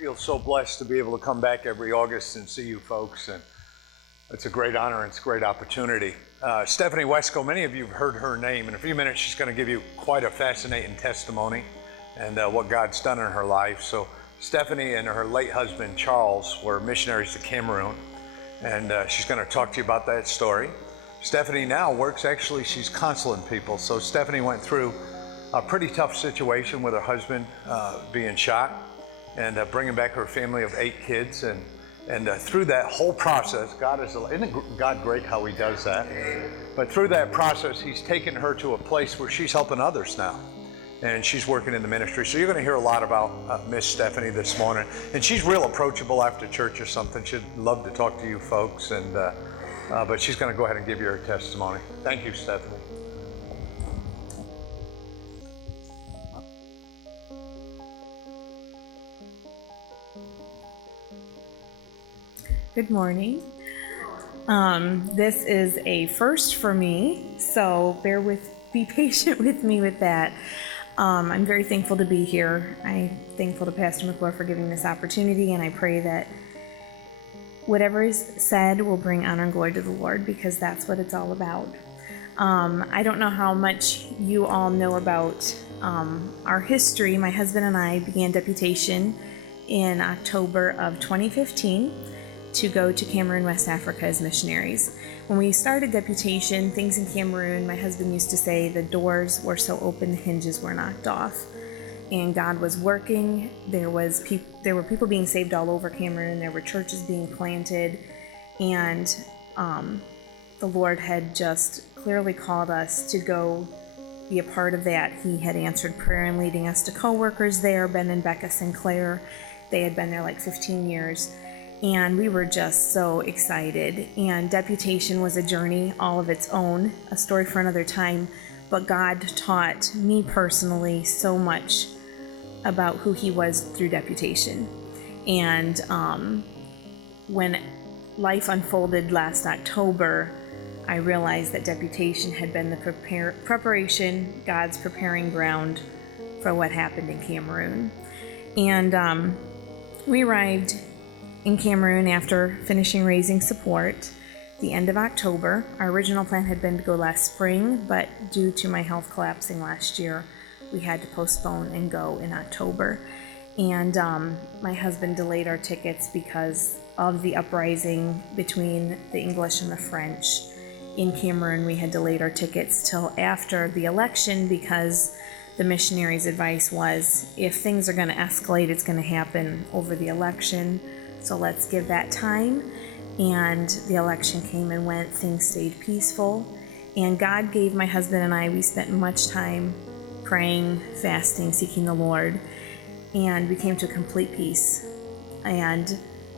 feel so blessed to be able to come back every August and see you folks, and it's a great honor and it's a great opportunity. Stephanie Wesco, many of you have heard her name. In a few minutes, she's going to give you quite a fascinating testimony and what God's done in her life. So Stephanie and her late husband, Charles, were missionaries to Cameroon, and she's going to talk to you about that story. Stephanie now works, actually, she's consuling people. So Stephanie went through a pretty tough situation with her husband being shot and bringing back her family of 8 kids. And through that whole process, isn't God great how he does that? But through that process, he's taken her to a place where she's helping others now. And she's working in the ministry. So you're going to hear a lot about Miss Stephanie this morning. And she's real approachable after church or something. She'd love to talk to you folks. And but she's going to go ahead and give you her testimony. Thank you, Stephanie. Good morning. This is a first for me, so be patient with me with that. I'm very thankful to be here. I'm thankful to Pastor McClure for giving this opportunity, and I pray that whatever is said will bring honor and glory to the Lord, because that's what it's all about. I don't know how much you all know about our history. My husband and I began deputation in October of 2015 to go to Cameroon, West Africa as missionaries. When we started deputation, things in Cameroon, my husband used to say the doors were so open, the hinges were knocked off. And God was working. There were people being saved all over Cameroon. There were churches being planted. And the Lord had just clearly called us to go be a part of that. He had answered prayer and leading us to co-workers there, Ben and Becca Sinclair. They had been there like 15 years. And we were just so excited. And deputation was a journey all of its own, a story for another time. But God taught me personally so much about who he was through deputation. And when life unfolded last October, I realized that deputation had been the preparation, God's preparing ground for what happened in Cameroon. And we arrived in Cameroon after finishing raising support the end of October. Our original plan had been to go last spring, but due to my health collapsing last year, we had to postpone and go in October. And my husband delayed our tickets because of the uprising between the English and the French in Cameroon. We had delayed our tickets till after the election because the missionaries' advice was, if things are going to escalate, it's going to happen over the election. So let's give that time. And the election came and went. Things stayed peaceful. And God gave my husband and I, we spent much time praying, fasting, seeking the Lord. And we came to a complete peace. And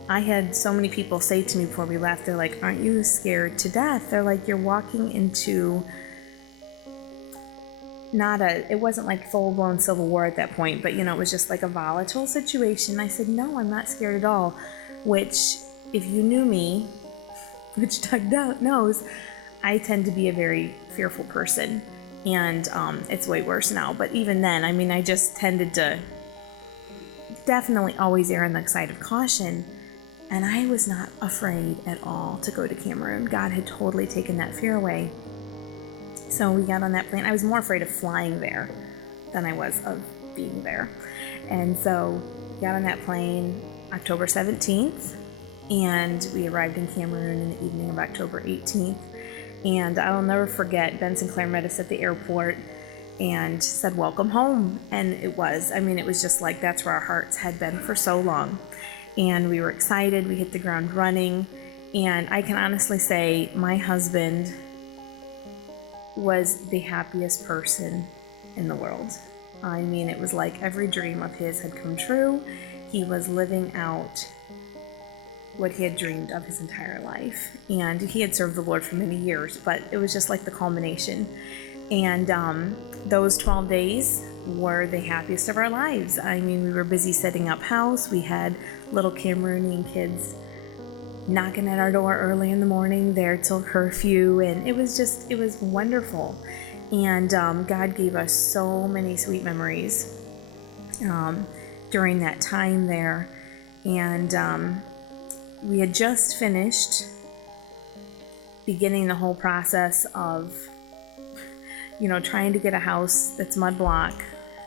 I had so many people say to me before we left, they're like, aren't you scared to death? They're like, you're walking into it wasn't like full-blown civil war at that point, but it was just like a volatile situation. I said, no, I'm not scared at all, which if you knew me, which Doug knows, I tend to be a very fearful person, and it's way worse now. But even then, I just tended to definitely always err on the side of caution, and I was not afraid at all to go to Cameroon. God had totally taken that fear away. So we got on that plane. I was more afraid of flying there than I was of being there. And so we got on that plane October 17th, and we arrived in Cameroon in the evening of October 18th. And I'll never forget, Ben Sinclair met us at the airport and said, welcome home. And it was just like, that's where our hearts had been for so long. And we were excited. We hit the ground running. And I can honestly say my husband was the happiest person in the world. It was like every dream of his had come true. He was living out what he had dreamed of his entire life. And he had served the Lord for many years, but it was just like the culmination. And those 12 days were the happiest of our lives. We were busy setting up house. We had little Cameroonian kids knocking at our door early in the morning, there till curfew, and it was wonderful. And God gave us so many sweet memories during that time there. And we had just finished beginning the whole process of, trying to get a house that's mud block,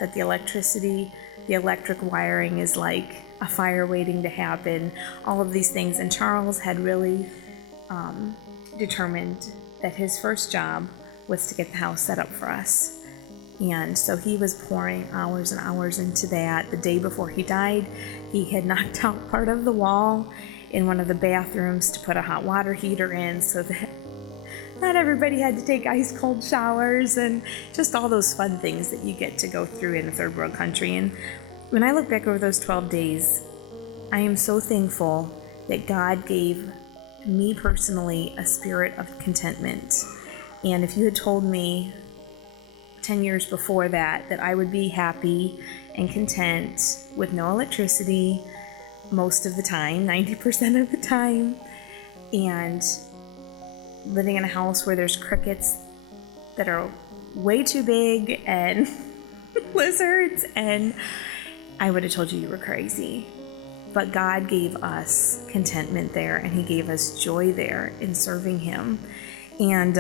that the electric wiring is like a fire waiting to happen, all of these things. And Charles had really determined that his first job was to get the house set up for us. And so he was pouring hours and hours into that. The day before he died, he had knocked out part of the wall in one of the bathrooms to put a hot water heater in so that not everybody had to take ice cold showers, and just all those fun things that you get to go through in a third world country. And when I look back over those 12 days, I am so thankful that God gave me personally a spirit of contentment. And if you had told me 10 years before that I would be happy and content with no electricity most of the time, 90% of the time, and living in a house where there's crickets that are way too big and lizards, and I would have told you were crazy. But God gave us contentment there, and he gave us joy there in serving him. And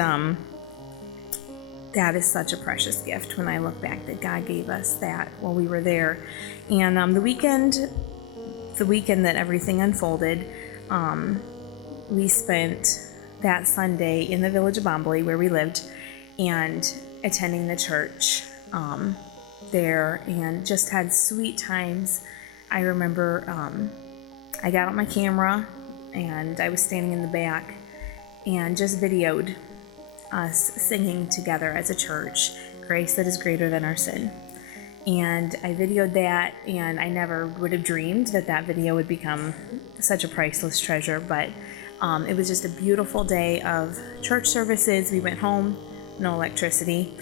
that is such a precious gift when I look back that God gave us that while we were there. And the weekend that everything unfolded, we spent that Sunday in the village of Bombley where we lived, and attending the church there, and just had sweet times. I remember I got out my camera and I was standing in the back and just videoed us singing together as a church, Grace That Is Greater Than Our Sin. And I videoed that, and I never would have dreamed that video would become such a priceless treasure, but it was just a beautiful day of church services. We went home, no electricity,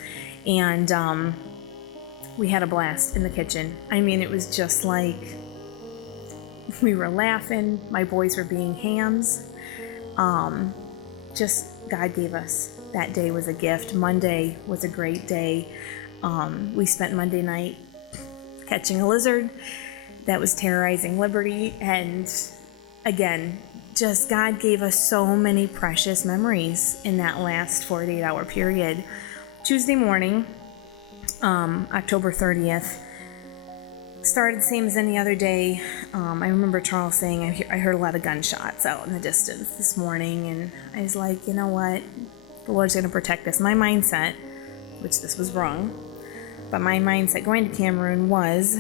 and we had a blast in the kitchen. I mean, it was just like we were laughing. My boys were being hams. Just God gave us that day was a gift. Monday was a great day. We spent Monday night catching a lizard that was terrorizing Liberty, and again, just God gave us so many precious memories in that last 48-hour period. Tuesday morning, October 30th, started the same as any other day. I remember Charles saying, I heard a lot of gunshots out in the distance this morning, and I was like, you know what? The Lord's going to protect us. My mindset, which this was wrong, but my mindset going to Cameroon was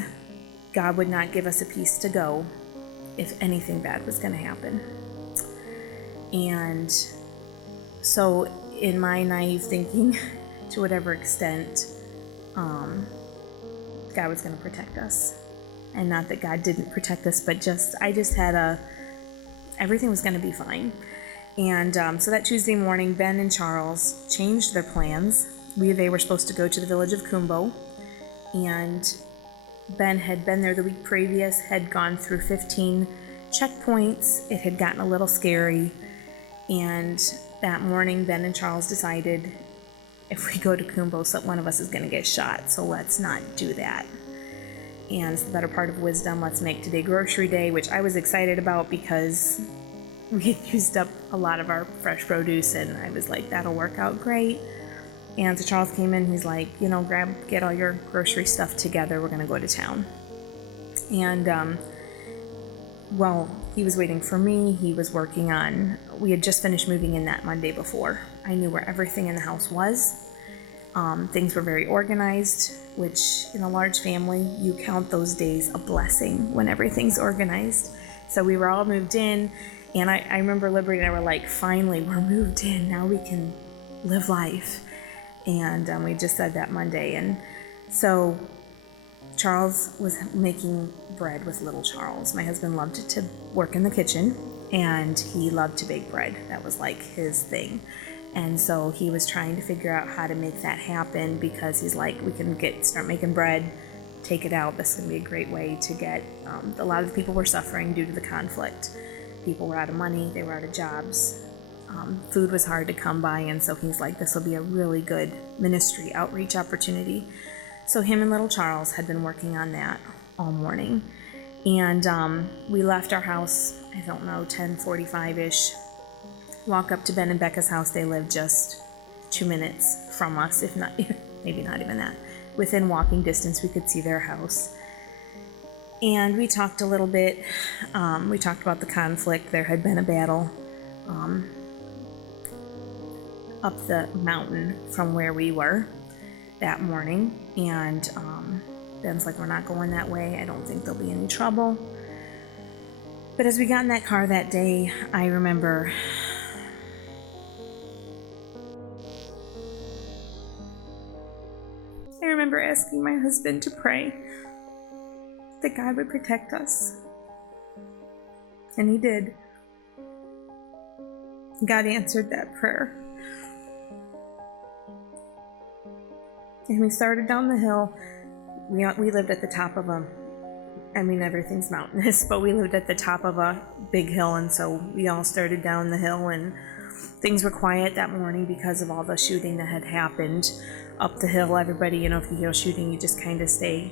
God would not give us a peace to go if anything bad was going to happen. And so in my naive thinking, to whatever extent, God was going to protect us. And not that God didn't protect us, but I just had everything was going to be fine. And so that Tuesday morning, Ben and Charles changed their plans. They were supposed to go to the village of Kumbo, and Ben had been there the week previous, had gone through 15 checkpoints. It had gotten a little scary, and that morning, Ben and Charles decided, if we go to Kumbo, so one of us is going to get shot, so let's not do that. And it's the better part of wisdom. Let's make today grocery day, which I was excited about because we had used up a lot of our fresh produce, and I was like, that'll work out great. And so Charles came in, he's like, get all your grocery stuff together, we're gonna go to town. And he was waiting for me. He was working on, we had just finished moving in that Monday before. I knew where everything in the house was. Things were very organized, which in a large family, you count those days a blessing when everything's organized. So we were all moved in, and I remember Liberty and I were like, finally, we're moved in, now we can live life. And we just said that Monday. And so Charles was making bread with little Charles. My husband loved to work in the kitchen, and he loved to bake bread. That was like his thing. And so he was trying to figure out how to make that happen, because he's like, we can start making bread, take it out. This is going to be a great way to get, a lot of the people were suffering due to the conflict. People were out of money, they were out of jobs. Food was hard to come by, and so he's like, this will be a really good ministry outreach opportunity. So him and little Charles had been working on that all morning. And we left our house, I don't know, 10:45-ish. Walk up to Ben and Becca's house. They lived just 2 minutes from us, if not, maybe not even that. Within walking distance, we could see their house. And we talked a little bit. We talked about the conflict. There had been a battle up the mountain from where we were that morning. And Ben's like, we're not going that way. I don't think there'll be any trouble. But as we got in that car that day, I remember asking my husband to pray that God would protect us. And he did. God answered that prayer. And we started down the hill. We lived at the top of everything's mountainous, but we lived at the top of a big hill, and so we all started down the hill, and things were quiet that morning because of all the shooting that had happened up the hill. Everybody, if you hear shooting, you just kind of stay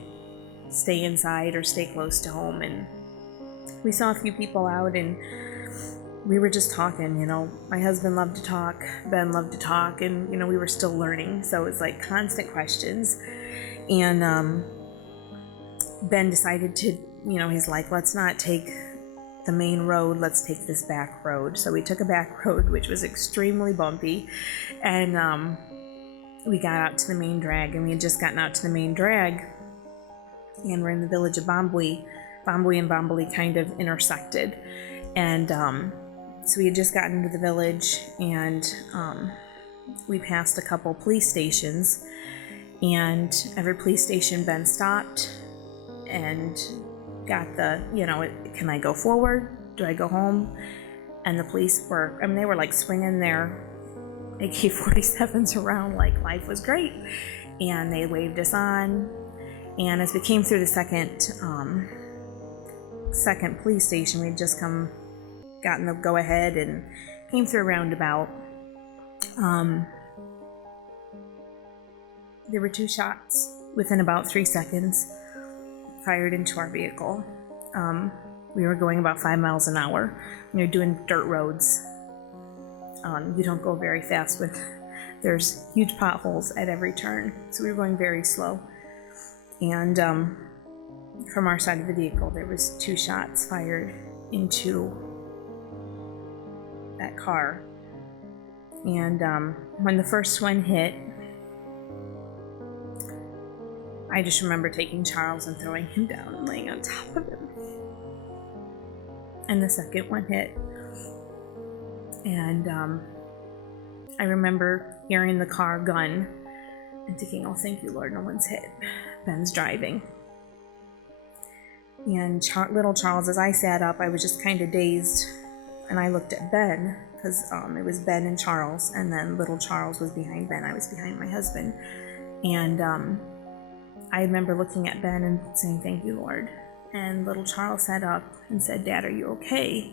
inside or stay close to home. And we saw a few people out, and we were just talking. My husband loved to talk, Ben loved to talk, and we were still learning, so it's like constant questions. And Ben decided to, he's like, let's not take the main road, let's take this back road. So we took a back road, which was extremely bumpy, and we got out to the main drag, and we had just gotten out to the main drag, and we're in the village of Bambui. Bambui and Bambuli kind of intersected, and so we had just gotten into the village, and we passed a couple police stations, and every police station Ben stopped and got the, can I go forward? Do I go home? And the police were, they were like swinging their AK-47s around like life was great. And they waved us on. And as we came through the second police station, we had just gotten the go ahead and came through a roundabout. There were 2 shots within about 3 seconds fired into our vehicle. We were going about 5 miles an hour. You're doing dirt roads. You don't go very fast there's huge potholes at every turn. So we were going very slow. And from our side of the vehicle, there was 2 shots fired into that car. And when the first one hit, I just remember taking Charles and throwing him down and laying on top of him. And the second one hit. And I remember hearing the car gun and thinking, oh, thank you, Lord, no one's hit. Ben's driving. And little Charles, as I sat up, I was just kind of dazed. And I looked at Ben, because it was Ben and Charles. And then little Charles was behind Ben. I was behind my husband. And I remember looking at Ben and saying, thank you, Lord. And little Charles sat up and said, Dad, are you okay?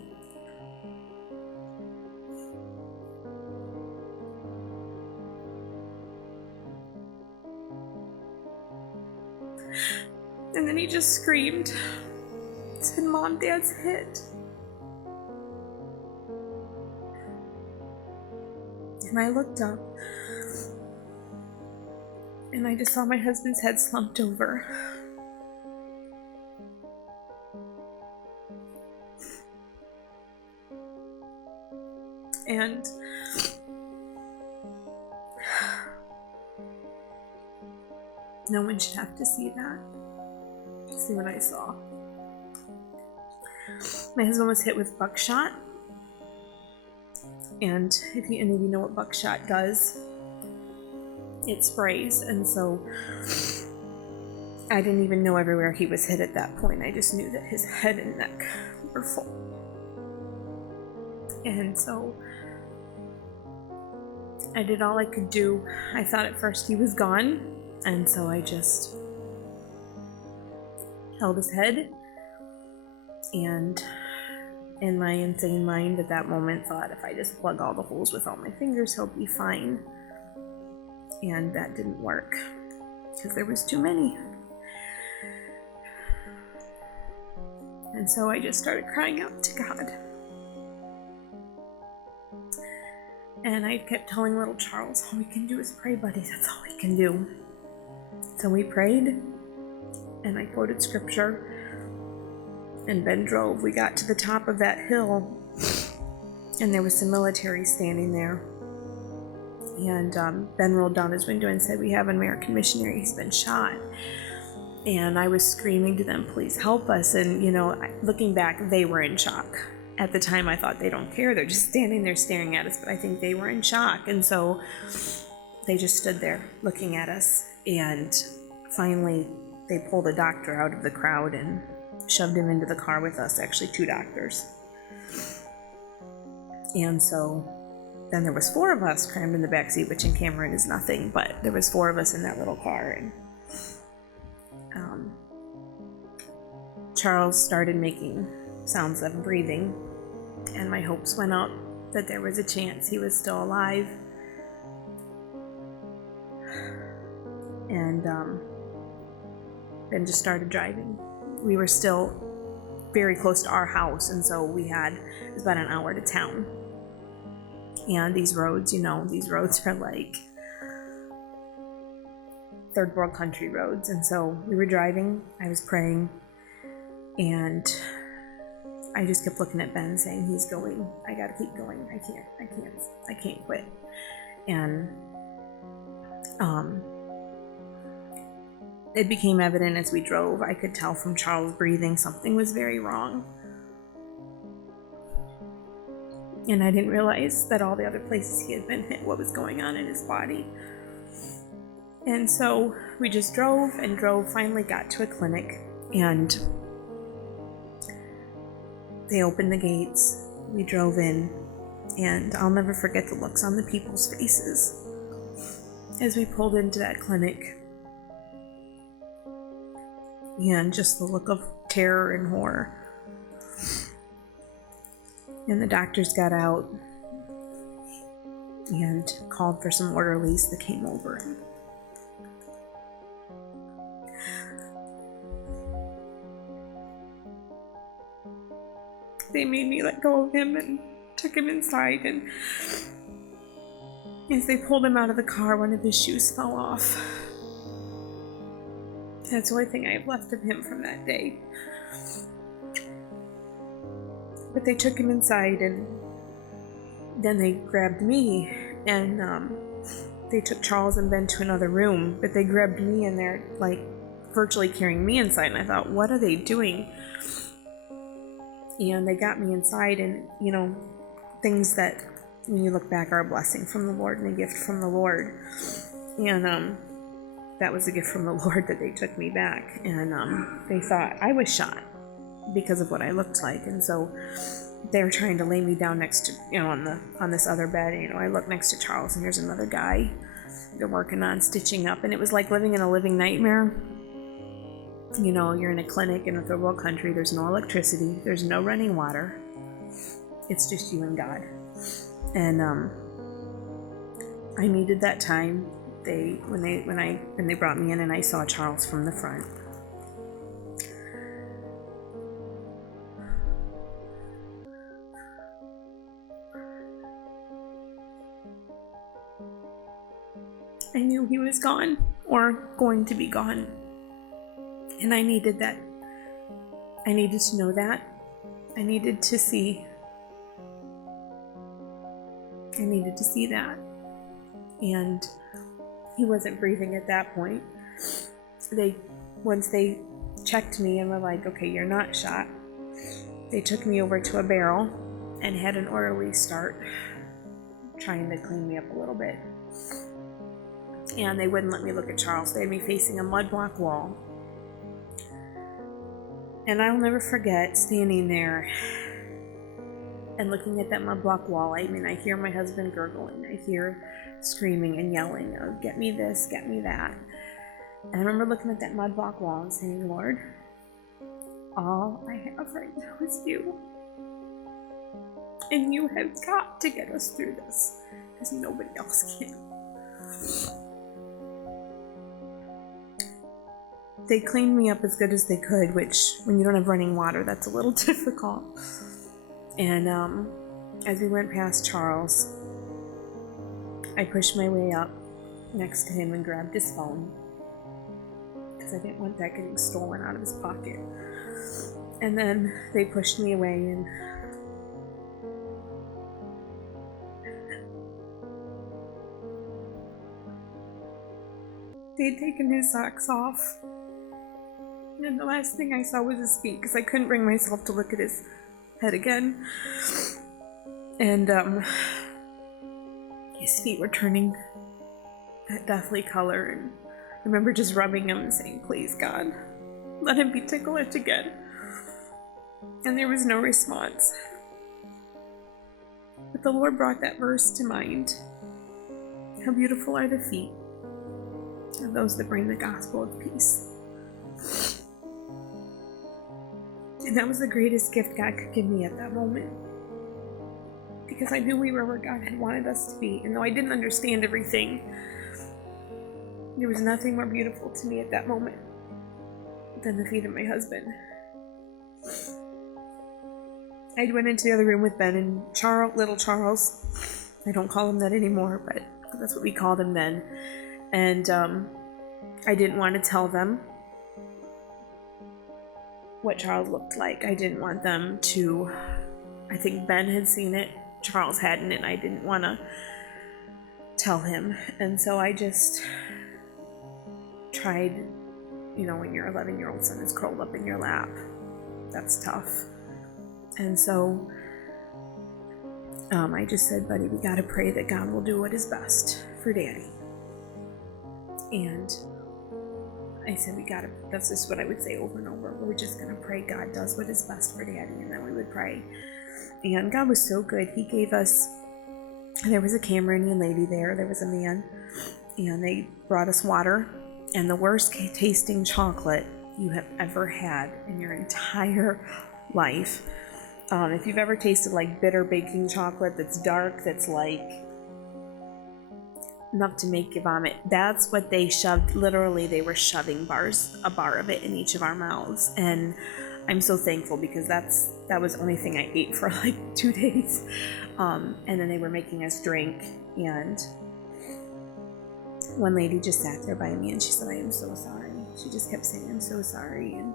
And then he just screamed, said, Mom, Dad's hit. And I looked up, and I just saw my husband's head slumped over. And no one should have to see that. See what I saw. My husband was hit with buckshot. And if any of you know what buckshot does, it sprays. And so I didn't even know everywhere he was hit at that point. I just knew that his head and neck were full. And so I did all I could do. I thought at first he was gone, and so I just held his head, and in my insane mind at that moment thought, if I just plug all the holes with all my fingers, he'll be fine. And that didn't work, because there was too many. And so I just started crying out to God. And I kept telling little Charles, all we can do is pray, buddy. That's all we can do. So we prayed, and I quoted scripture, and Ben drove. We got to the top of that hill, and there was some military standing there. And Ben rolled down his window and said, we have an American missionary. He's been shot. And I was screaming to them, please help us. And, you know, looking back, they were in shock. At the time, I thought, they don't care. They're just standing there staring at us. But I think they were in shock. And so they just stood there looking at us. And finally, they pulled a doctor out of the crowd and shoved him into the car with us, actually 2 doctors. And so then there was 4 of us crammed in the back seat, which in Cameroon is nothing, but there was 4 of us in that little car. And Charles started making sounds of breathing, and my hopes went up that there was a chance he was still alive. And Ben just started driving. We were still very close to our house, and so it was about an hour to town. And these roads, you know, are like third world country roads. And so we were driving, I was praying, and I just kept looking at Ben saying, he's going, I gotta keep going, I can't quit. And it became evident as we drove. I could tell from Charles' breathing something was very wrong. And I didn't realize that all the other places he had been hit, what was going on in his body. And so we just drove and drove, finally got to a clinic, and they opened the gates. We drove in, and I'll never forget the looks on the people's faces as we pulled into that clinic. And just the look of terror and horror. And the doctors got out and called for some orderlies that came over. They made me let go of him and took him inside, and as they pulled him out of the car, one of his shoes fell off. That's the only thing I have left of him from that day. But they took him inside, and then they grabbed me, and they took Charles and Ben to another room, but they grabbed me, and they're like virtually carrying me inside, and I thought, what are they doing? And they got me inside, and you know, things that when you look back are a blessing from the Lord and a gift from the Lord. And that was a gift from the Lord that they took me back. And they thought I was shot because of what I looked like. And so they were trying to lay me down next to, you know, on this other bed. And, you know, I look next to Charles, and there's another guy they're working on stitching up. And it was like living in a living nightmare. You know, you're in a clinic in a third world country. There's no electricity. There's no running water. It's just you and God. And I needed that time. When they brought me in, and I saw Charles from the front. I knew he was gone, or going to be gone. And I needed that. I needed to know that. I needed to see. I needed to see that. And he wasn't breathing at that point. Once they checked me and were like, okay, you're not shot, they took me over to a barrel and had an orderly start trying to clean me up a little bit. And they wouldn't let me look at Charles. They had me facing a mud block wall. And I'll never forget standing there and looking at that mud block wall. I mean, I hear my husband gurgling. I hear screaming and yelling, oh, get me this, get me that. And I remember looking at that mud block wall and saying, Lord, all I have right now is you. And you have got to get us through this, because nobody else can. they cleaned me up as good as they could, which when you don't have running water, that's a little difficult. And as we went past Charles, I pushed my way up next to him and grabbed his phone because I didn't want that getting stolen out of his pocket. And then they pushed me away, and they'd taken his socks off. And the last thing I saw was his feet because I couldn't bring myself to look at his head again. And his feet were turning that deathly color, and I remember just rubbing him and saying, "Please, God, let him be ticklish again." And there was no response. But the Lord brought that verse to mind. How beautiful are the feet of those that bring the gospel of peace. And that was the greatest gift God could give me at that moment. Because I knew we were where God had wanted us to be. And though I didn't understand everything, there was nothing more beautiful to me at that moment than the feet of my husband. I went into the other room with Ben and little Charles. I don't call him that anymore, but that's what we called him then. And I didn't want to tell them what Charles looked like. I didn't want them to, I think Ben had seen it, Charles hadn't, and I didn't want to tell him. And so I just tried, when your 11-year-old son is curled up in your lap, that's tough. And so I just said, "Buddy, we got to pray that God will do what is best for Daddy." And I said, that's just what I would say over and over. We're just going to pray God does what is best for Daddy. And then we would pray. And God was so good. He gave us, there was a Cameroonian lady there. There was a man. And they brought us water. And the worst tasting chocolate you have ever had in your entire life. If you've ever tasted like bitter baking chocolate that's dark, that's like enough to make you vomit, that's what they shoved. Literally, they were shoving a bar of it in each of our mouths. And I'm so thankful because that was the only thing I ate for like 2 days. And then they were making us drink, and one lady just sat there by me and she said, "I am so sorry." She just kept saying, "I'm so sorry." And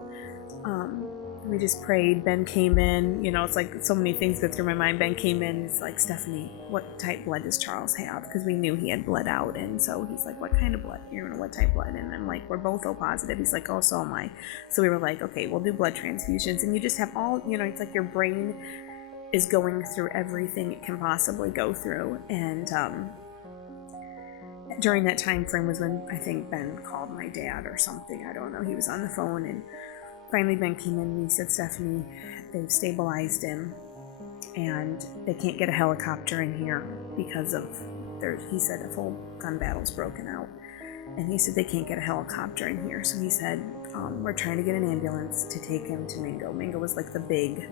we just prayed. Ben came in, it's like so many things go through my mind. Ben came in, it's like, "Stephanie, what type blood does Charles have?" Because we knew he had bled out. And so he's like, "What kind of blood?" "What type blood?" And I'm like, "We're both O positive." He's like, "Oh, so am I." So we were like, "Okay, we'll do blood transfusions." And you just have all, it's like your brain is going through everything it can possibly go through. And during that time frame was when I think Ben called my dad or something. I don't know. He was on the phone, and finally Ben came in and he said, "Stephanie, they've stabilized him and they can't get a helicopter in here because of he said a full gun battle's broken out." And he said they can't get a helicopter in here. So he said, "We're trying to get an ambulance to take him to Mingo." Mingo was like the big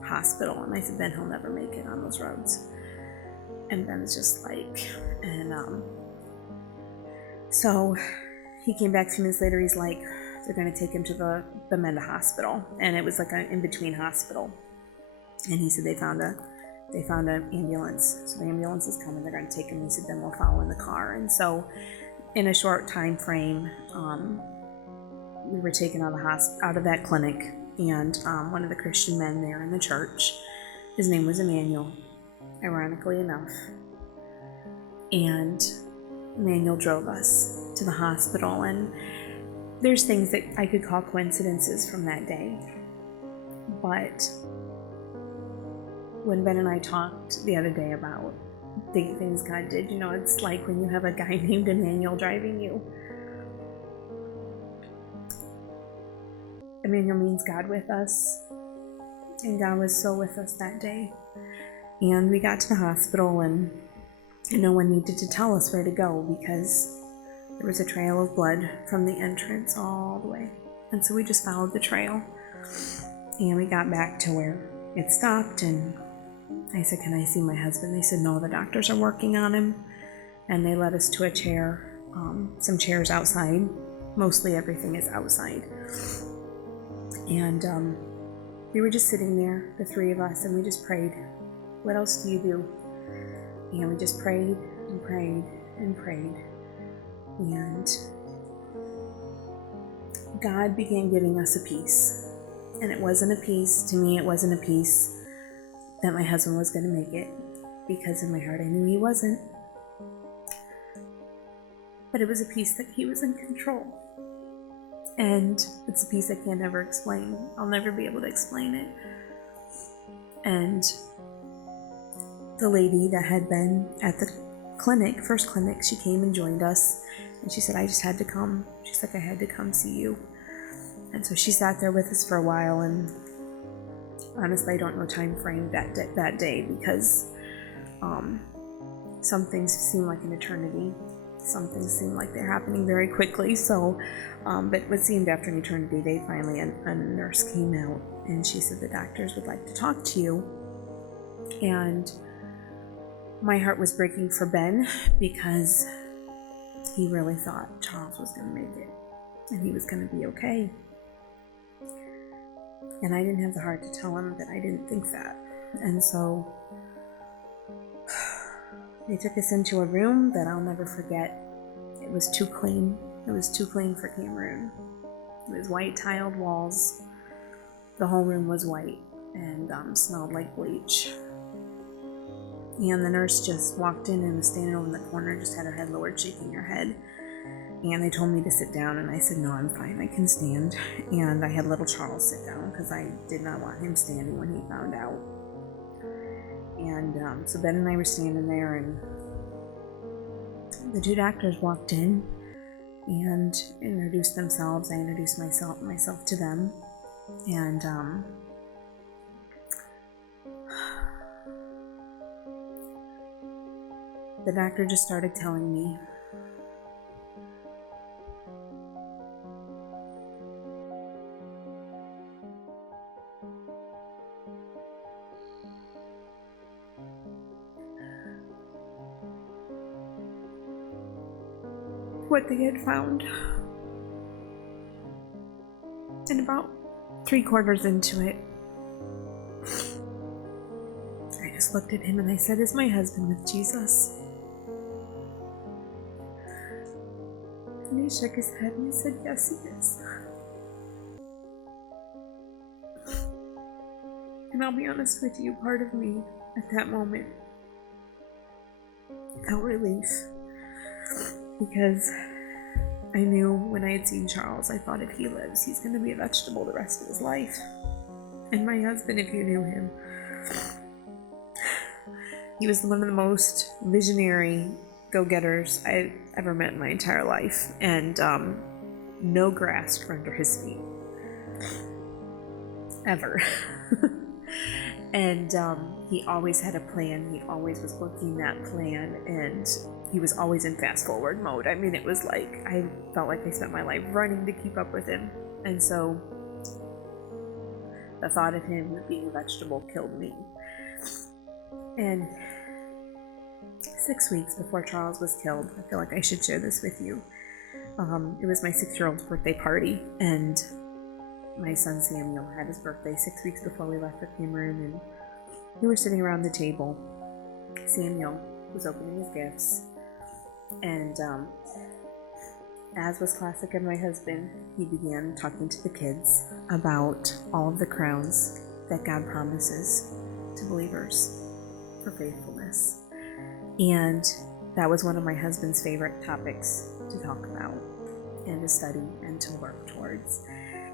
hospital. And I said, "Ben, he'll never make it on those roads." And Ben's just like, so he came back 2 minutes later. He's like, "They're going to take him to the Bemenda hospital." And it was like an in-between hospital. And he said they found an ambulance. So the ambulance is coming. They're going to take him. He said, "Then we'll follow in the car." And so in a short time frame, we were taken out of that clinic. And one of the Christian men there in the church, his name was Emmanuel, ironically enough. And Emmanuel drove us to the hospital. And there's things that I could call coincidences from that day. But when Ben and I talked the other day about the things God did, it's like when you have a guy named Emmanuel driving you. Emmanuel means God with us. And God was so with us that day. And we got to the hospital, and no one needed to tell us where to go because there was a trail of blood from the entrance all the way. And so we just followed the trail. And we got back to where it stopped, and I said, "Can I see my husband?" They said, "No, the doctors are working on him." And they led us to a chair, some chairs outside. mostly everything is outside. And we were just sitting there, the three of us, and we just prayed. What else do you do? And we just prayed and prayed and prayed. And God began giving us a peace. And it wasn't a peace, to me, it wasn't a peace that my husband was going to make it, because in my heart I knew he wasn't. But it was a peace that he was in control. And it's a peace I can't ever explain. I'll never be able to explain it. And the lady that had been at the clinic, first clinic, she came and joined us. And she said, I just had to come. She's like, I had to come see you. And so she sat there with us for a while. And honestly, I don't know time frame that day, because some things seem like an eternity. Some things seem like they're happening very quickly. So, but what seemed after an eternity, they finally, a nurse came out and she said, the doctors would like to talk to you. And my heart was breaking for Ben, because he really thought Charles was going to make it and he was going to be okay. And I didn't have the heart to tell him that I didn't think that. And so they took us into a room that I'll never forget. It was too clean. It was too clean for Cameroon. It was white tiled walls. The whole room was white and smelled like bleach. And the nurse just walked in and was standing over in the corner, just had her head lowered, shaking her head. And they told me to sit down, and I said, no, I'm fine, I can stand. And I had little Charles sit down, because I did not want him standing when he found out. And so Ben and I were standing there, and the two doctors walked in and introduced themselves. I introduced myself to them. And the doctor just started telling me what they had found. And about 3/4 into it, I just looked at him and I said, is my husband with Jesus? And he shook his head and he said, yes, he is. And I'll be honest with you, part of me at that moment felt relief, because I knew when I had seen Charles, I thought if he lives, he's going to be a vegetable the rest of his life. And my husband, if you knew him, he was one of the most visionary go-getters I've ever met in my entire life. And no grass grew under his feet. Ever. And he always had a plan. He always was working that plan, and he was always in fast forward mode. I mean, it was like, I felt like I spent my life running to keep up with him. And so the thought of him being a vegetable killed me. And 6 weeks before Charles was killed, I feel like I should share this with you. It was my 6-year-old's birthday party, and my son Samuel had his birthday 6 weeks before we left for Cameroon, and we were sitting around the table. Samuel was opening his gifts, and as was classic of my husband, he began talking to the kids about all of the crowns that God promises to believers for faithfulness. And that was one of my husband's favorite topics to talk about and to study and to work towards.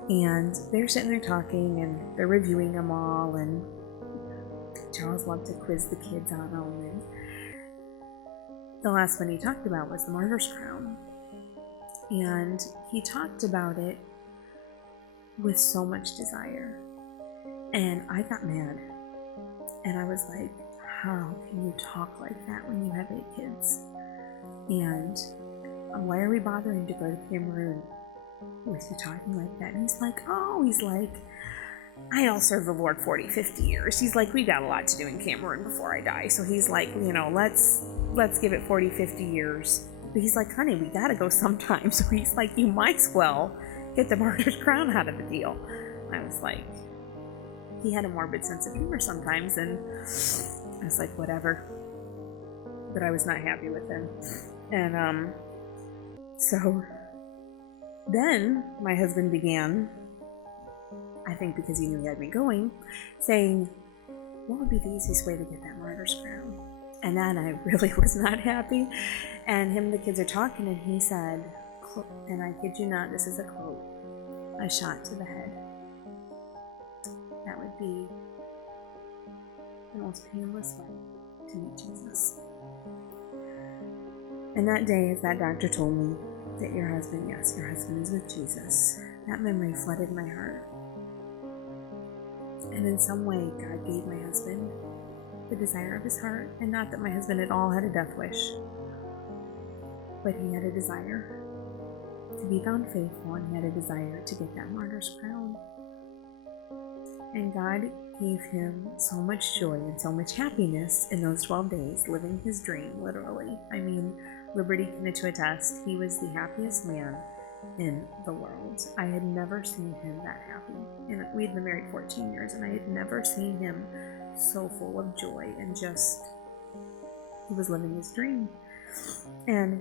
And they're sitting there talking, and they're reviewing them all, and Charles loved to quiz the kids on them. And the last one he talked about was the martyr's crown. And he talked about it with so much desire. And I got mad. And I was like, how can you talk like that when you have 8 kids? And why are we bothering to go to Cameroon with you talking like that? And he's like, I'll serve the Lord 40, 50 years. He's like, we got a lot to do in Cameroon before I die. So he's like, let's give it 40, 50 years But he's like, honey, we gotta go sometime. So he's like, you might as well get the martyr's crown out of the deal. I was like, he had a morbid sense of humor sometimes, and I was like, whatever. But I was not happy with him. And so then my husband began, I think because he knew he had me going, saying, what would be the easiest way to get that martyr's crown? And then I really was not happy. And him and the kids are talking, and he said, and I kid you not, this is a quote, a shot to the head. That would be the most painless way to meet Jesus. And that day, as that doctor told me that your husband is with Jesus, that memory flooded my heart. And in some way, God gave my husband the desire of his heart. And not that my husband at all had a death wish, but he had a desire to be found faithful, and he had a desire to get that martyr's crown. And God gave him so much joy and so much happiness in those 12 days, living his dream, literally. I mean, Liberty can to attest, he was the happiest man in the world. I had never seen him that happy. And we had been married 14 years, and I had never seen him so full of joy, and just, he was living his dream. And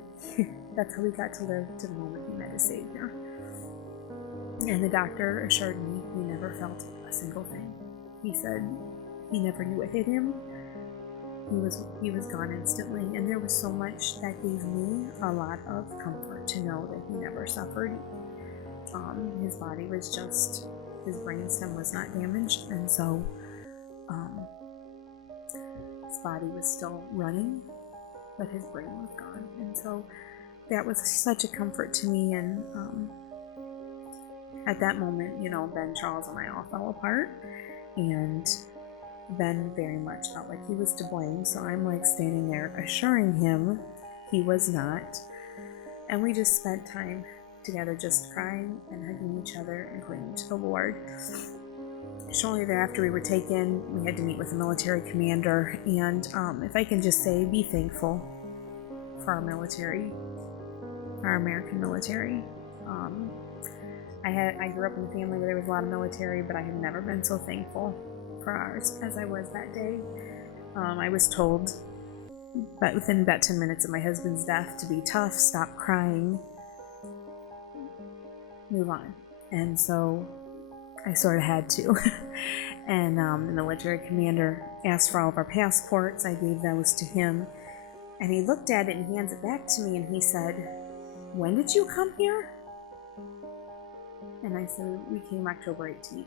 that's how he got to live to the moment he met his Savior. And the doctor assured me he never felt a single thing. He said he never knew what hit him. He was gone instantly, and there was so much that gave me a lot of comfort to know that he never suffered. His body was just, his brainstem was not damaged, and so his body was still running, but his brain was gone. And so that was such a comfort to me. And at that moment, Ben, Charles, and I all fell apart, and Ben very much felt like he was to blame. So I'm like standing there assuring him he was not. And we just spent time together, just crying and hugging each other and clinging to the Lord. Shortly thereafter, we were taken. We had to meet with the military commander. And if I can just say, be thankful for our military, our American military. I grew up in a family where there was a lot of military, but I had never been so thankful for ours as I was that day. I was told, but within about 10 minutes of my husband's death, to be tough, stop crying, move on. And so I sort of had to. And the military commander asked for all of our passports. I gave those to him, and he looked at it and he hands it back to me, and he said, when did you come here? And I said, we came October 18th.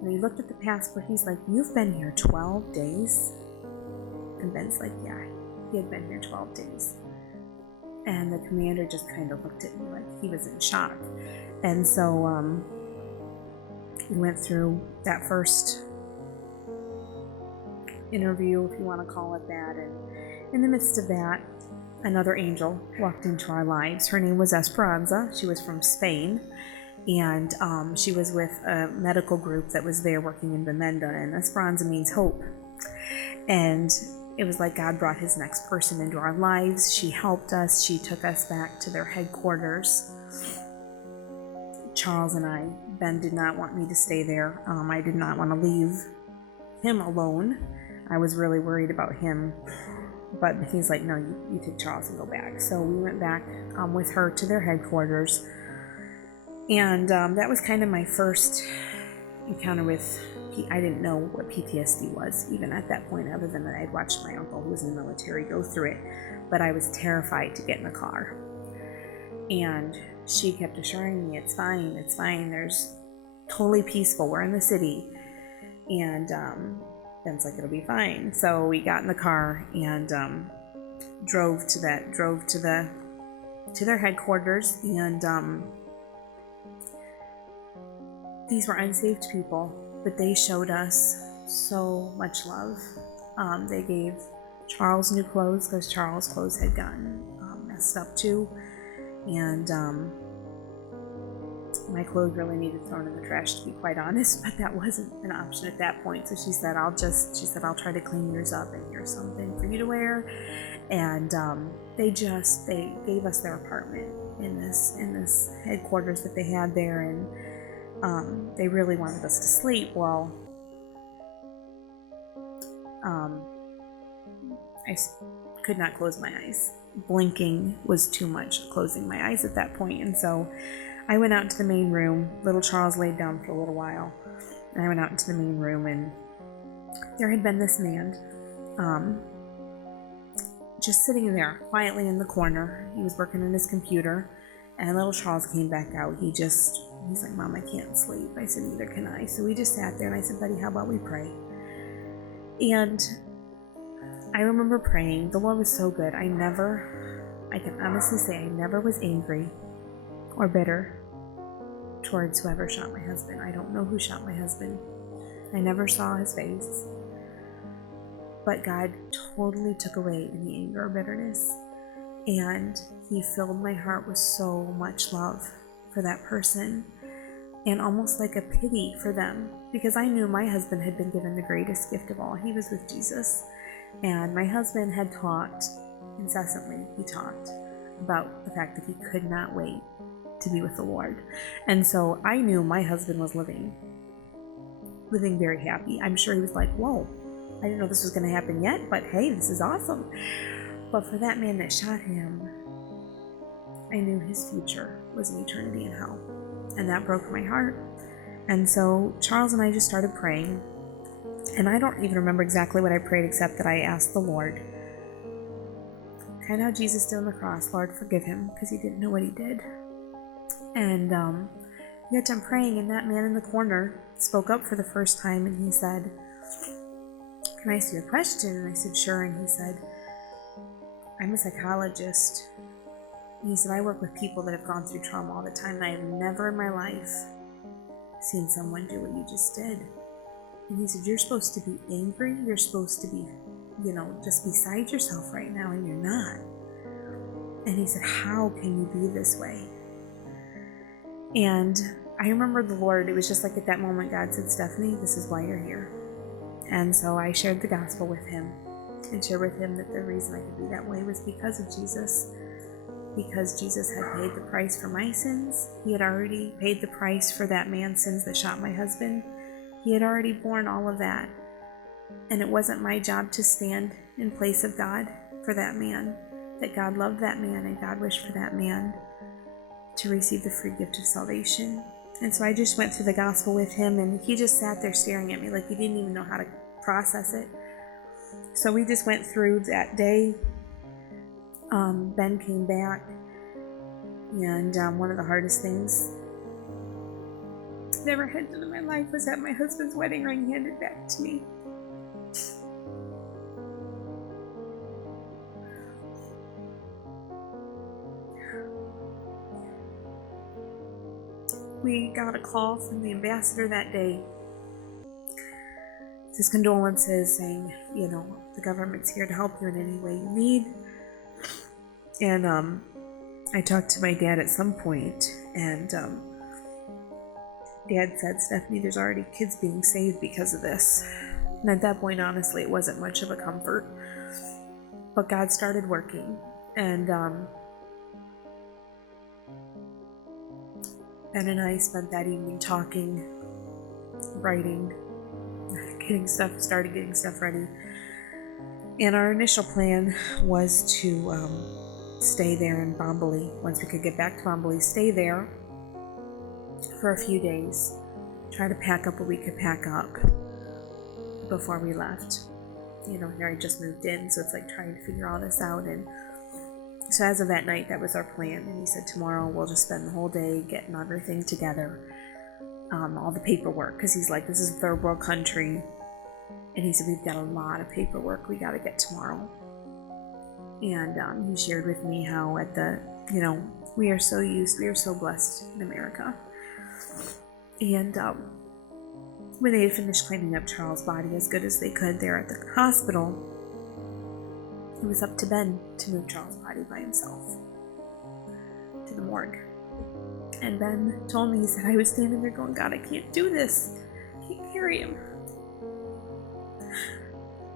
And he looked at the passport. He's like, you've been here 12 days? And Ben's like, yeah, he had been here 12 days. And the commander just kind of looked at me like he was in shock. And so we went through that first interview, if you want to call it that. And in the midst of that, another angel walked into our lives. Her name was Esperanza. She was from Spain. And she was with a medical group that was there working in Bamenda, and Esperanza means hope. And it was like God brought his next person into our lives. She helped us. She took us back to their headquarters. Charles and I, Ben did not want me to stay there. I did not want to leave him alone. I was really worried about him. But he's like, no, you take Charles and go back. So we went back with her to their headquarters. And that was kind of my first encounter with, I didn't know what PTSD was, even at that point, other than that I'd watched my uncle who was in the military go through it. But I was terrified to get in the car. And she kept assuring me, it's fine, there's totally peaceful, we're in the city. And Ben's like, it'll be fine. So we got in the car and drove to their headquarters. And these were unsaved people, but they showed us so much love. They gave Charles new clothes because Charles' clothes had gotten messed up too. And My clothes really needed thrown in the trash, to be quite honest, but that wasn't an option at that point. So she said, I'll try to clean yours up, and here's something for you to wear. And they gave us their apartment in this headquarters that they had there, and they really wanted us to sleep. Well, I could not close my eyes. Blinking was too much closing my eyes at that point, and so I went out into the main room. Little Charles laid down for a little while, and I went out into the main room, and there had been this man just sitting there quietly in the corner. He was working on his computer, and little Charles came back out. He's like, Mom, I can't sleep. I said, neither can I. So we just sat there, and I said, buddy, how about we pray? And I remember praying. The Lord was so good. I can honestly say I never was angry or bitter towards whoever shot my husband. I don't know who shot my husband. I never saw his face. But God totally took away any anger or bitterness. And He filled my heart with so much love for that person, and almost like a pity for them, because I knew my husband had been given the greatest gift of all. He was with Jesus. And my husband had taught incessantly. He talked about the fact that he could not wait to be with the Lord. And so I knew my husband was living very happy. I'm sure he was like, whoa, I didn't know this was going to happen yet, but hey, this is awesome. But for that man that shot him, I knew his future was an eternity in hell. And that broke my heart. And so Charles and I just started praying. And I don't even remember exactly what I prayed, except that I asked the Lord, kind of how Jesus did on the cross, Lord, forgive him, because he didn't know what he did. And we got done praying, and that man in the corner spoke up for the first time, and he said, can I ask you a question? And I said, sure. And he said, I'm a psychologist. And he said, I work with people that have gone through trauma all the time, and I have never in my life seen someone do what you just did. And he said, you're supposed to be angry. You're supposed to be, just beside yourself right now, and you're not. And he said, how can you be this way? And I remember the Lord, it was just like at that moment, God said, Stephanie, this is why you're here. And so I shared the gospel with him, and shared with him that the reason I could be that way was because of Jesus. Because Jesus had paid the price for my sins. He had already paid the price for that man's sins that shot my husband. He had already borne all of that. And it wasn't my job to stand in place of God for that man. That God loved that man, and God wished for that man to receive the free gift of salvation. And so I just went through the gospel with him, and he just sat there staring at me like he didn't even know how to process it. So we just went through that day. Ben came back, and one of the hardest things I ever had done in my life was have my husband's wedding ring handed back to me. We got a call from the ambassador that day. His condolences, saying, the government's here to help you in any way you need. And I talked to my dad at some point, and Dad said, Stephanie, there's already kids being saved because of this. And at that point, honestly, it wasn't much of a comfort. But God started working. And Ben and I spent that evening talking, writing, started getting stuff ready. And our initial plan was to stay there in Bombali. Once we could get back to Bombali, stay there for a few days, try to pack up what we could pack up before we left. Harry just moved in, so it's like trying to figure all this out. And so as of that night, that was our plan. And he said, tomorrow we'll just spend the whole day getting everything together, all the paperwork, because he's like, this is a third world country. And he said, we've got a lot of paperwork we got to get tomorrow. And he shared with me how we are so blessed in America. And when they had finished cleaning up Charles' body as good as they could there at the hospital, it was up to Ben to move Charles' body by himself to the morgue. And Ben told me, he said, I was standing there going, God, I can't do this. I can't carry him.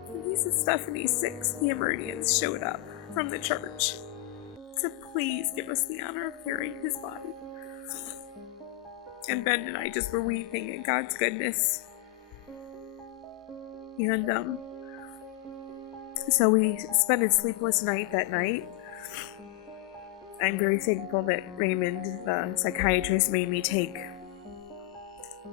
And he said, Stephanie, 6 Cameroonians showed up from the church. Said, please give us the honor of carrying his body. And Ben and I just were weeping at God's goodness. And so we spent a sleepless night that night. I'm very thankful that Raymond, the psychiatrist, made me take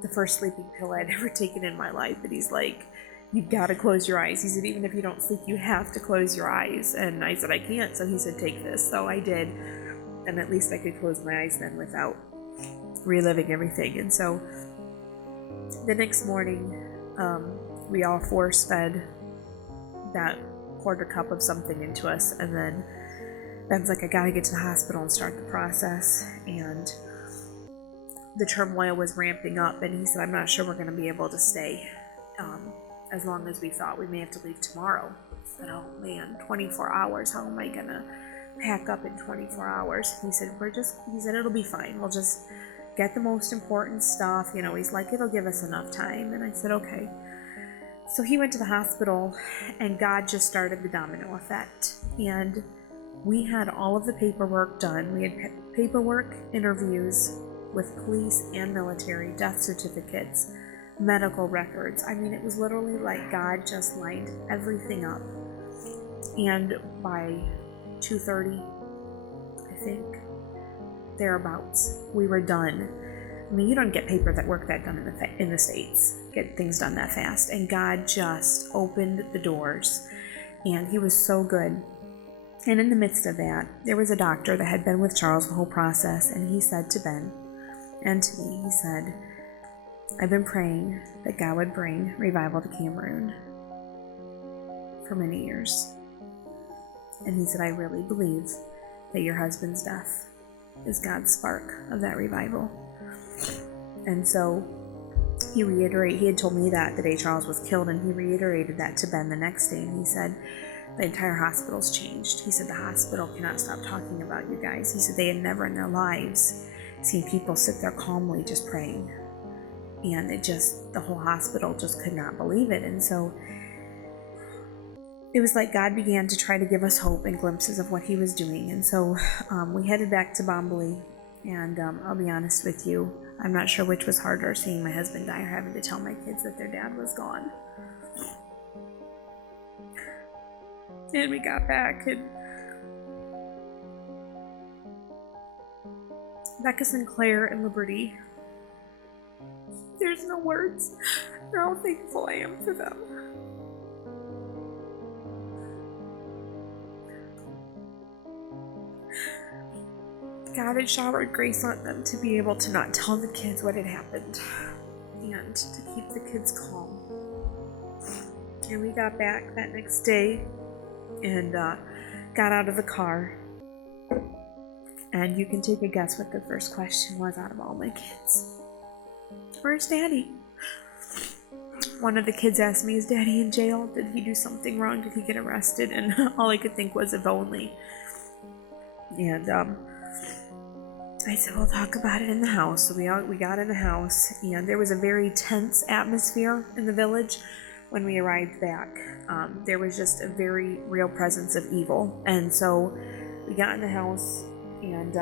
the first sleeping pill I'd ever taken in my life. And he's like, you've got to close your eyes. He said, even if you don't sleep, you have to close your eyes. And I said, I can't. So he said, take this. So I did. And at least I could close my eyes then without reliving everything. And so the next morning, we all force-fed that quarter cup of something into us. And then Ben's like, I gotta get to the hospital and start the process. And the turmoil was ramping up. And he said, I'm not sure we're going to be able to stay as long as we thought. We may have to leave tomorrow. I said, oh man, 24 hours. How am I going to pack up in 24 hours? He said, he said, it'll be fine. We'll just get the most important stuff. You know, he's like, it'll give us enough time. And I said, okay. So he went to the hospital, and God just started the domino effect. And we had all of the paperwork done. We had paperwork, interviews with police and military, death certificates, medical records. I mean, it was literally like God just lined everything up. And by 2:30, I think, thereabouts, we were done. I mean, you don't get paperwork that done in the States, get things done that fast. And God just opened the doors, and he was so good. And in the midst of that, there was a doctor that had been with Charles the whole process, and he said to Ben and to me, he said, I've been praying that God would bring revival to Cameroon for many years. And he said, I really believe that your husband's death is God's spark of that revival. And so he had told me that the day Charles was killed, and he reiterated that to Ben the next day, and he said, the entire hospital's changed. He said, the hospital cannot stop talking about you guys. He said they had never in their lives seen people sit there calmly just praying. And the whole hospital just could not believe it. And so it was like God began to try to give us hope and glimpses of what he was doing. And so we headed back to Bombay. And I'll be honest with you, I'm not sure which was harder, seeing my husband die or having to tell my kids that their dad was gone. And we got back, and Becca Sinclair and Liberty, there's no words for how thankful I am for them. God had showered grace on them to be able to not tell the kids what had happened and to keep the kids calm. And we got back that next day and got out of the car, and you can take a guess what the first question was out of all my kids. Where's Daddy? One of the kids asked me, is Daddy in jail? Did he do something wrong? Did he get arrested? And all I could think was, if only. And I said, we'll talk about it in the house. So we got in the house, and there was a very tense atmosphere in the village. When we arrived back, there was just a very real presence of evil. And so we got in the house, and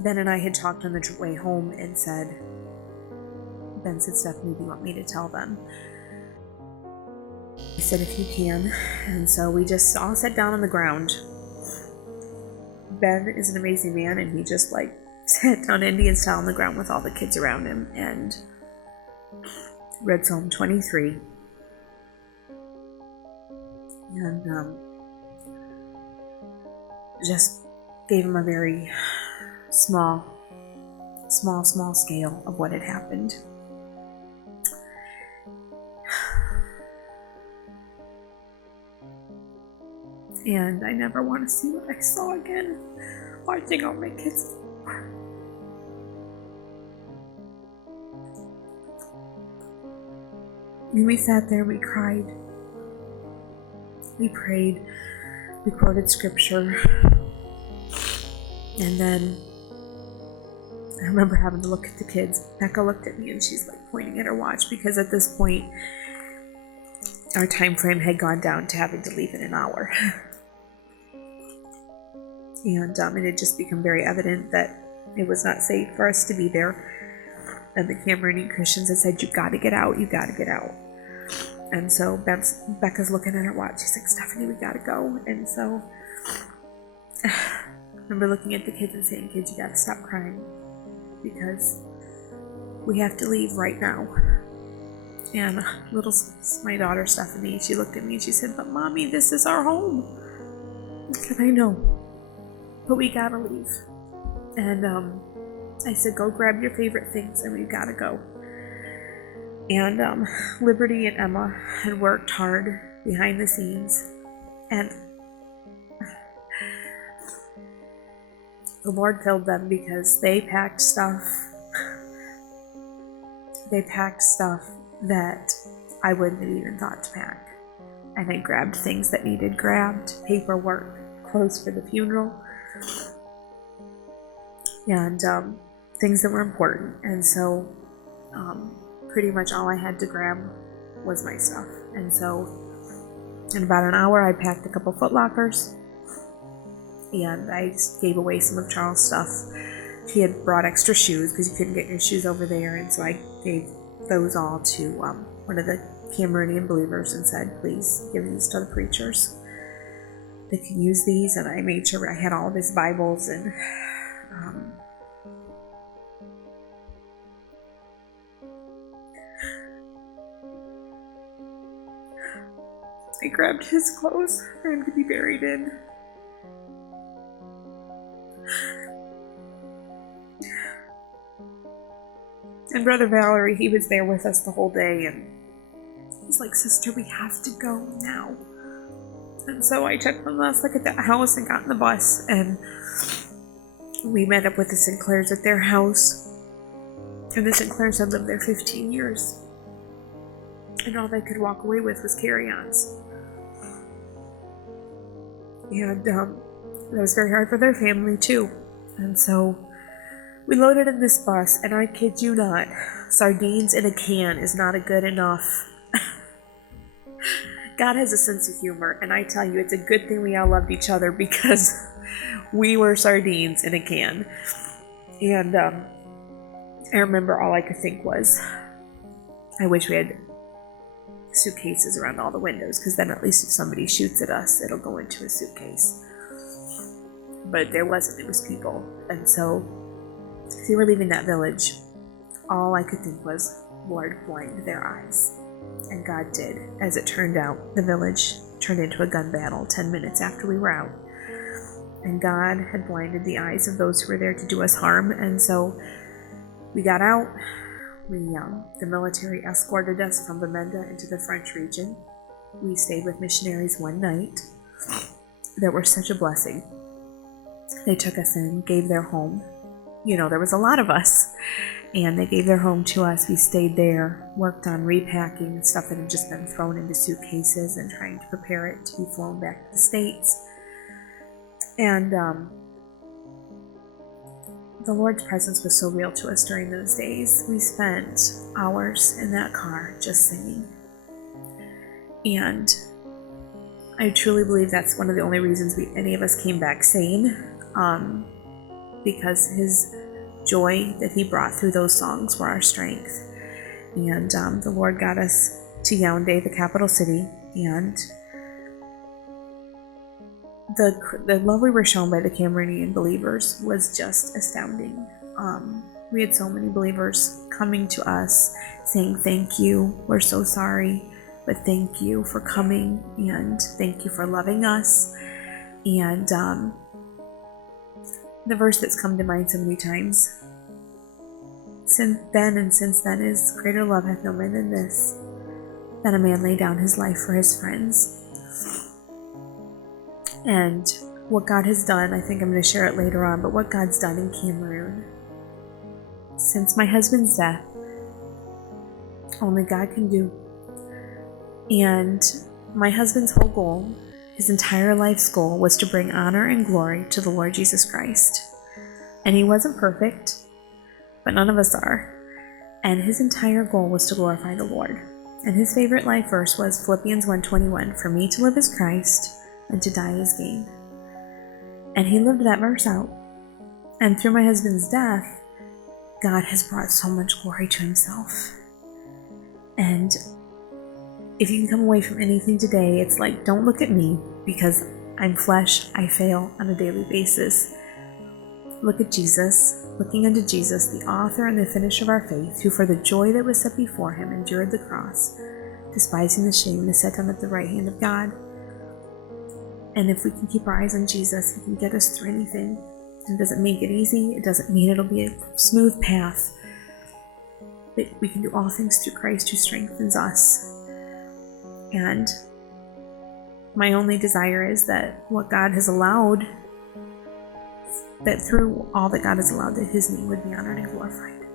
Ben and I had talked on the way home and said, Ben said, Stephanie, do you want me to tell them? I said, if you can. And so we just all sat down on the ground. Ben is an amazing man, and he just sat down Indian style on the ground with all the kids around him and read Psalm 23, and just gave him a very small scale of what had happened. And I never want to see what I saw again, watching all my kids. And we sat there, we cried, we prayed, we quoted scripture, and then I remember having to look at the kids. Becca looked at me and she's like pointing at her watch, because at this point our time frame had gone down to having to leave in an hour. And it had just become very evident that it was not safe for us to be there. And the Cameroonian Christians had said, "You got to get out, you got to get out." And so Becca's looking at her watch. She's like, "Stephanie, we got to go." And so I remember looking at the kids and saying, "Kids, you got to stop crying, because we have to leave right now." And my daughter Stephanie, she looked at me and she said, "But Mommy, this is our home." I said, "I know, but we gotta leave." And I said, "Go grab your favorite things and we gotta go." And Liberty and Emma had worked hard behind the scenes, and the Lord filled them, because they packed stuff. They packed stuff that I wouldn't have even thought to pack. And I grabbed things that needed grabbed, paperwork, clothes for the funeral, and things that were important. And so pretty much all I had to grab was my stuff. And so in about an hour I packed a couple Foot Lockers, and I gave away some of Charles' stuff. He had brought extra shoes because you couldn't get your shoes over there, and so I gave those all to one of the Cameroonian believers and said, "Please give these to the preachers. They can use these." And I made sure I had all of his Bibles, and I grabbed his clothes for him to be buried in. And Brother Valerie, he was there with us the whole day, and he's like, "Sister, we have to go now." And so I took one last look at that house and got in the bus, and we met up with the Sinclairs at their house. And the Sinclairs had lived there 15 years. And all they could walk away with was carry-ons. And that was very hard for their family too. And so we loaded in this bus, and I kid you not, sardines in a can is not a good enough. God has a sense of humor, and I tell you, it's a good thing we all loved each other, because we were sardines in a can. And I remember all I could think was, I wish we had suitcases around all the windows, because then at least if somebody shoots at us, it'll go into a suitcase. But there wasn't. It was people. And so as we were leaving that village, all I could think was, "Lord, blind their eyes." And God did. As it turned out, the village turned into a gun battle 10 minutes after we were out. And God had blinded the eyes of those who were there to do us harm. And so we got out. The military escorted us from Bamenda into the French region. We stayed with missionaries one night that were such a blessing. They took us in, gave their home. You know, there was a lot of us, and they gave their home to us. We stayed there, worked on repacking stuff that had just been thrown into suitcases and trying to prepare it to be flown back to the States. And the Lord's presence was so real to us during those days. We spent hours in that car just singing. And I truly believe that's one of the only reasons any of us came back sane, because his joy that he brought through those songs were our strength. And the Lord got us to Yaoundé, the capital city, and the love we were shown by the Cameroonian believers was just astounding. We had so many believers coming to us saying, "Thank you, we're so sorry, but thank you for coming, and thank you for loving us." And the verse that's come to mind so many times since then is, "Greater love hath no man than this, that a man lay down his life for his friends." And what God has done, I think I'm going to share it later on, but what God's done in Cameroon since my husband's death, only God can do. And my husband's whole goal, his entire life's goal, was to bring honor and glory to the Lord Jesus Christ. And he wasn't perfect, but none of us are. And his entire goal was to glorify the Lord. And his favorite life verse was Philippians 1:21, "For me to live is Christ, and to die is gain." And he lived that verse out. And through my husband's death, God has brought so much glory to himself. And if you can come away from anything today, it's like, don't look at me, because I'm flesh, I fail on a daily basis. Look at Jesus, looking unto Jesus, the author and the finisher of our faith, who for the joy that was set before him endured the cross, despising the shame, and is set down at the right hand of God. And if we can keep our eyes on Jesus, he can get us through anything. It doesn't make it easy. It doesn't mean it'll be a smooth path. But we can do all things through Christ who strengthens us. And my only desire is that what God has allowed, that through all that God has allowed, that his name would be honored and glorified.